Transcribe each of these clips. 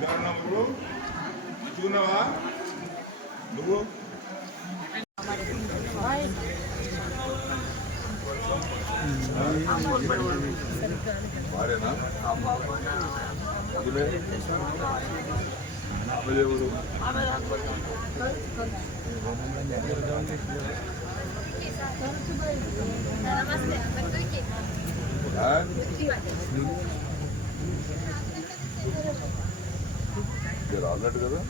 ఇప్పుడు మంచిగున్నావా నువ్వు? వాడేనా ఆల్రెడీ కదా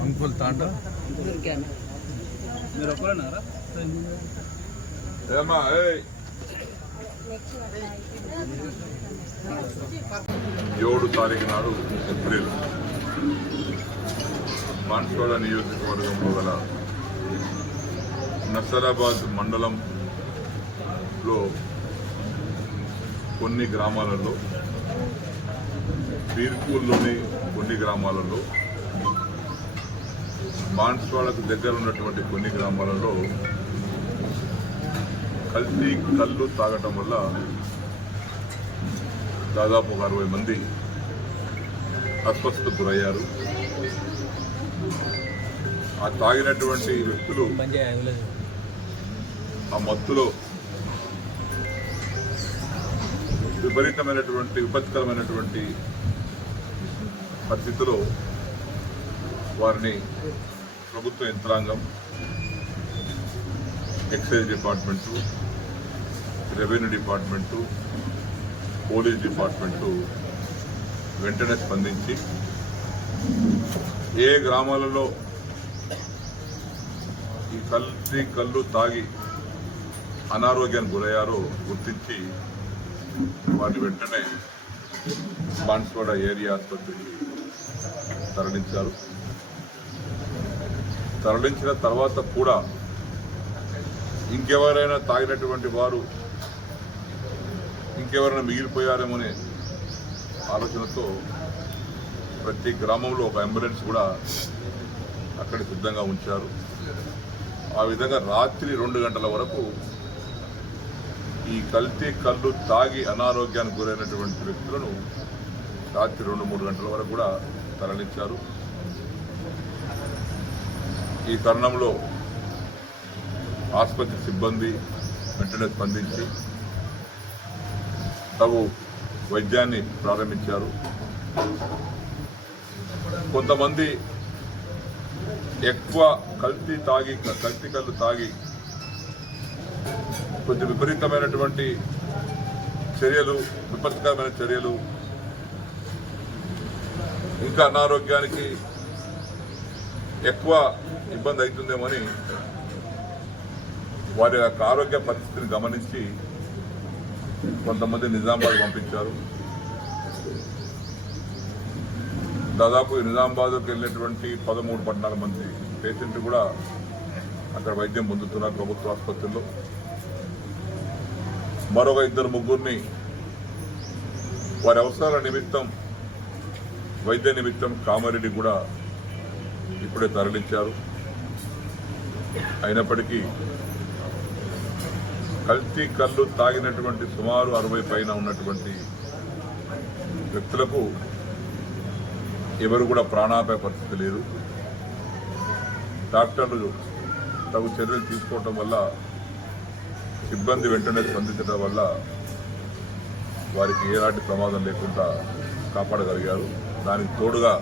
అంకుల్ తాండా మీరు ఒక్కరేనారా? ఏమ్మా 7 తారీఖు నాడు ఏప్రిల్ బాన్స్వాడ నియోజకవర్గంలో గల నసరాబాద్ మండలంలో కొన్ని గ్రామాలలో, పీర్పూర్లోని కొన్ని గ్రామాలలో, బాన్స్వాడకు దగ్గర ఉన్నటువంటి కొన్ని గ్రామాలలో కల్తీ కళ్ళు తాగటం వల్ల దాదాపు 60 మంది అస్వస్థతకు గురయ్యారు. ఆ తాగినటువంటి వ్యక్తులు ఆ మత్తులో విపత్కరమైనటువంటి పరిస్థితిలో వారిని ప్రభుత్వ యంత్రాంగం, excise department, revenue department, police department వెంటనే స్పందించి ఏ గ్రామాలలో ఈ కల్తీ కళ్ళు తాగి అనారోగ్యానికి గురయ్యారో గుర్తించి వారిని వెంటనే బాన్స్వాడ ఏరియా ఆసుపత్రికి తరలించారు. తరలించిన తర్వాత కూడా ఇంకెవరైనా తాగినటువంటి వారు ఇంకెవరైనా మిగిలిపోయారేమోనే ఆలోచనతో ప్రతి గ్రామంలో ఒక అంబులెన్స్ కూడా అక్కడ సిద్ధంగా ఉంచారు. ఆ విధంగా రాత్రి 2 గంటల వరకు ఈ కల్తీ కళ్ళు తాగి అనారోగ్యానికి గురైనటువంటి వ్యక్తులను రాత్రి 2-3 గంటల వరకు కూడా తరలించారు. ఈ తరుణంలో ఆసుపత్రి సిబ్బంది వెంటనే స్పందించి తగు వైద్యాన్ని ప్రారంభించారు. కొంతమంది ఎక్కువ కల్తీ కళ్ళు తాగి కొంచెం విపరీతమైనటువంటి చర్యలు, విపత్కరమైన చర్యలు, ఇంకా అనారోగ్యానికి ఎక్కువ ఇబ్బంది అవుతుందేమని వారి యొక్క ఆరోగ్య పరిస్థితిని గమనించి కొంతమంది నిజామాబాద్ పంపించారు. దాదాపు నిజామాబాద్కి వెళ్ళినటువంటి 13-14 మంది పేషెంట్లు కూడా అక్కడ వైద్యం పొందుతున్నారు ప్రభుత్వ ఆసుపత్రుల్లో. మరొక 2-3 వారి అవసరాల నిమిత్తం, వైద్య నిమిత్తం కామారెడ్డి కూడా ఇప్పుడే తరలించారు. అయినప్పటికీ కల్తీ కళ్ళు తాగినటువంటి సుమారు 60 పైన ఉన్నటువంటి వ్యక్తులకు ఎవరు కూడా ప్రాణాపాయ పరిస్థితి లేదు. డాక్టర్లు తగు చర్యలు తీసుకోవటం వల్ల, సిబ్బంది వెంటనే స్పందించడం వల్ల వారికి ఎలాంటి ప్రమాదం లేకుండా కాపాడగలిగారు. దానికి తోడుగా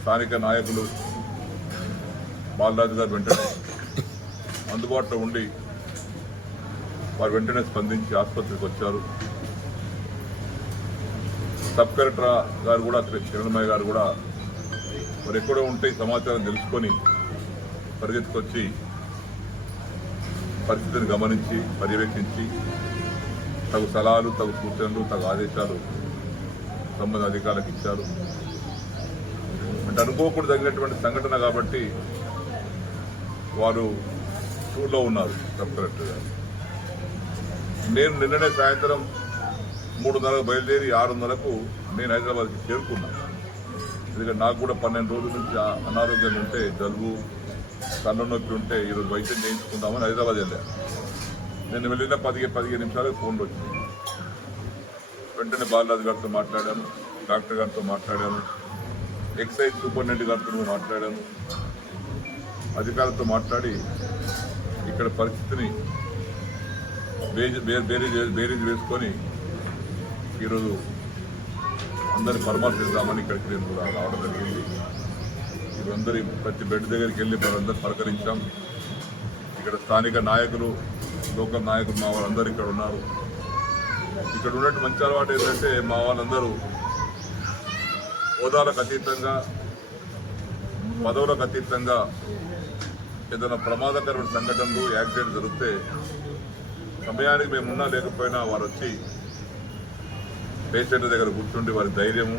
స్థానిక నాయకులు బాలరాజు గారు వెంటనే అందుబాటులో ఉండి వారు వెంటనే స్పందించి ఆసుపత్రికి వచ్చారు. సబ్ కలెక్టర్ గారు కూడా, కిరణమయ్య గారు కూడా మరి ఎక్కడో ఉంటే సమాచారం తెలుసుకొని పరిగెత్తుకొచ్చి పరిస్థితిని గమనించి పర్యవేక్షించి తగు సలహాలు, తగు సూచనలు, తగు ఆదేశాలు సంబంధిత అధికారులకు ఇచ్చారు. అంటే అనుకోకుండా జరిగినటువంటి సంఘటన కాబట్టి వారు టూర్లో ఉన్నారు సబ్ కలెక్టర్ గారు. నేను నిన్ననే సాయంత్రం 3:30 బయలుదేరి 6:30కు నేను హైదరాబాద్కి చేరుకున్నాను. ఎందుకంటే నాకు కూడా 12 రోజుల నుంచి అనారోగ్యంగా ఉంటే, జలుబు, కన్ను నొప్పి ఉంటే ఈరోజు వైద్యం చేయించుకుందామని హైదరాబాద్ వెళ్ళాను. నేను వెళ్ళిన 15 నిమిషాలకు ఫోన్లు వచ్చింది. వెంటనే బాలరాజు గారితో మాట్లాడాను, డాక్టర్ గారితో మాట్లాడాను, ఎక్సైజ్ సూపరింటెండెంట్ గారితో మాట్లాడాను, అధికారులతో మాట్లాడి ఇక్కడ పరిస్థితిని బేరీజ్ వేసుకొని ఈరోజు అందరిని పరామర్శిద్దామని ఇక్కడికి నేను కూడా రావడం జరిగింది. వీరందరి ప్రతి బెడ్ దగ్గరికి వెళ్ళి మనందరూ పలకరించాం. ఇక్కడ స్థానిక నాయకులు, లోకల్ నాయకులు మా వాళ్ళందరూ ఇక్కడ ఉన్నారు. ఇక్కడ ఉన్నట్టు మంచి అలవాటు ఏంటంటే మా వాళ్ళందరూ హోదాలకు అతీతంగా, పదవులకు అతీతంగా ఏదైనా ప్రమాదకరమైన సంఘటనలు, యాక్సిడెంట్ జరిగితే సమయానికి మేమున్నా లేకపోయినా వారు వచ్చి పేషెంట్ దగ్గర కూర్చుండి వారి ధైర్యము,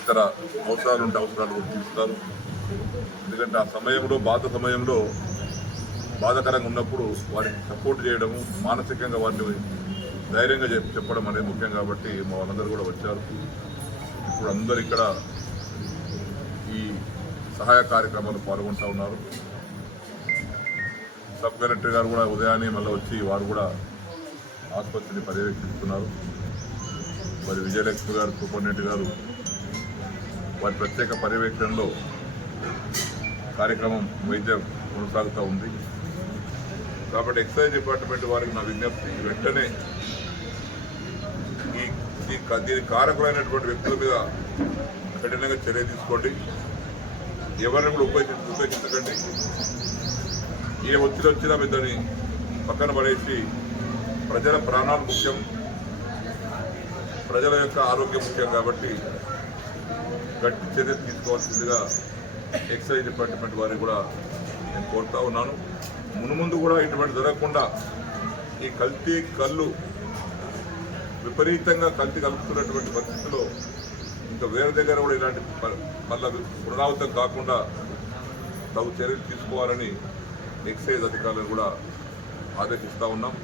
ఇతర అవసరాలు ఉంటే అవసరాలు గుర్తిస్తారు. ఎందుకంటే ఆ సమయంలో బాధాకరంగా ఉన్నప్పుడు వారికి సపోర్ట్ చేయడము, మానసికంగా వారిని ధైర్యంగా చెప్పడం అనేది ముఖ్యం. కాబట్టి మా వాళ్ళందరూ కూడా వచ్చారు. ఇప్పుడు అందరు ఇక్కడ ఈ సహాయ కార్యక్రమాలు పాల్గొంటూ ఉన్నారు. సబ్ కలెక్టర్ గారు కూడా ఉదయాన్నే మళ్ళీ వచ్చి వారు కూడా ఆసుపత్రిని పర్యవేక్షిస్తున్నారు. మరి విజయలక్ష్మి గారు, సూపరింటెండెంట్ గారు వారి ప్రత్యేక పర్యవేక్షణలో కార్యక్రమం వైద్యం కొనసాగుతూ ఉంది. కాబట్టి ఎక్సైజ్ డిపార్ట్మెంట్ వారికి నా విజ్ఞప్తి, వెంటనే దీని కారకులైనటువంటి వ్యక్తుల మీద కఠినంగా చర్య తీసుకోండి. ఎవరిని కూడా ఉపేక్షించకండి. ఏ ఒత్తిడి వచ్చినా దాన్ని పక్కన పడేసి ప్రజల ప్రాణాలు ముఖ్యం, ప్రజల యొక్క ఆరోగ్యం ముఖ్యం. కాబట్టి గట్టి చర్యలు తీసుకోవాల్సిందిగా ఎక్సైజ్ డిపార్ట్మెంట్ వారికి కూడా నేను కోరుతా ఉన్నాను. మున్ముందు కూడా ఇటువంటి జరగకుండా ఈ కళ్ళు విపరీతంగా కలుపుతున్నటువంటి పరిస్థితుల్లో ఇంకా వేరే దగ్గర కూడా ఇలాంటి మళ్ళీ పునరావృతం కాకుండా తగు చర్యలు తీసుకోవాలని ఎక్సైజ్ అధికారులను కూడా ఆదేశిస్తూ ఉన్నాం.